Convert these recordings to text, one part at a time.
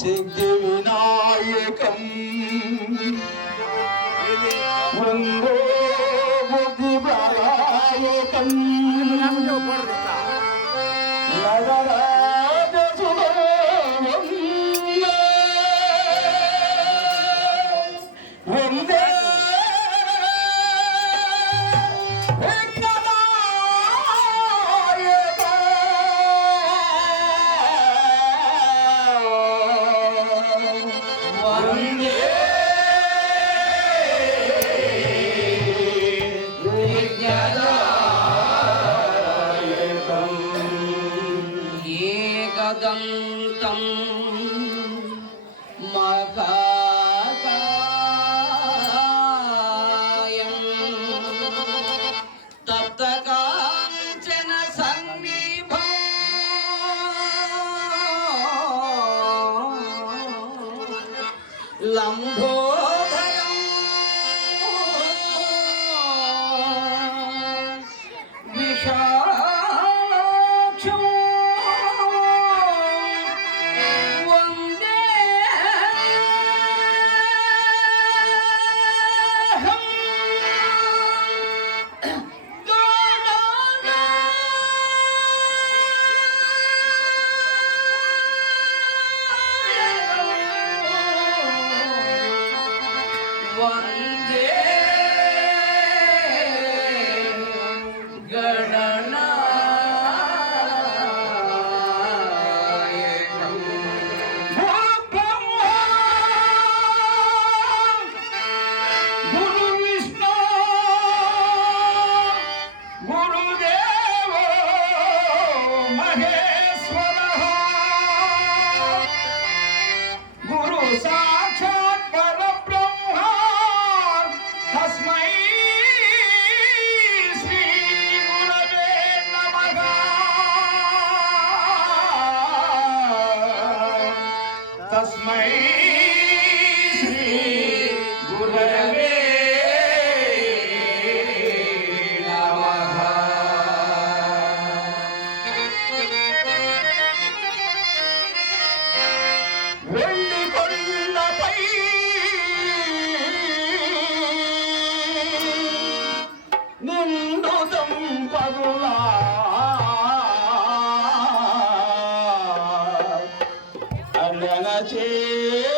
సిద్ధి వినా 老婆 సాక్షాత్ పరబ్రహ్మ తస్మై శ్రీ గురవే తస్మై Yeah.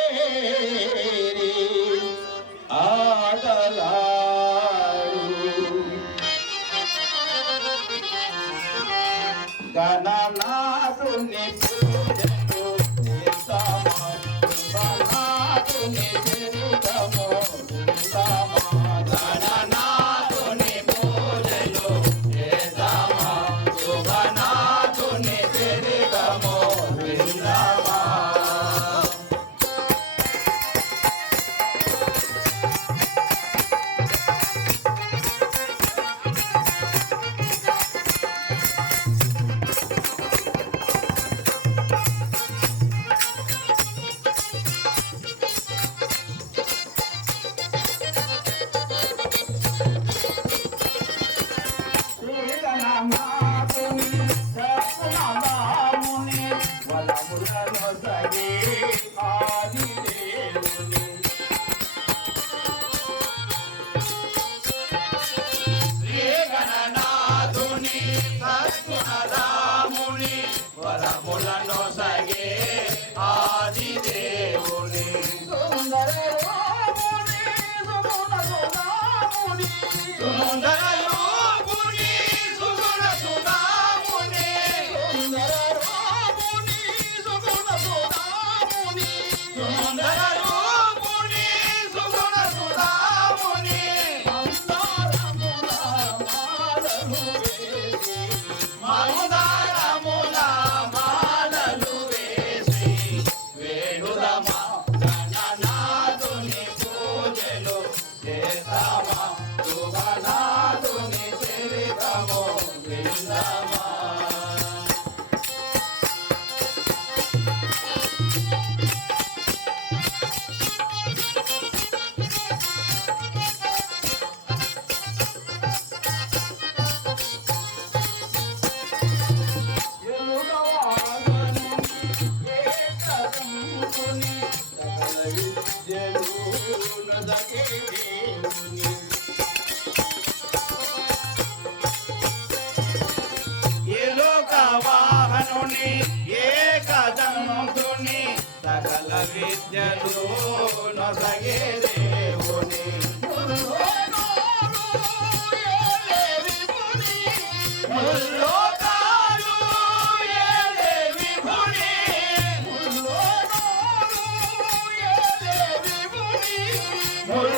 ಮುಂದರಾಯ విద్యలునదకే దేవుని ఏ లోక వాహనుని ఏకదంతుని సకల విద్యలు నొసగే దేవుని. Hallelujah.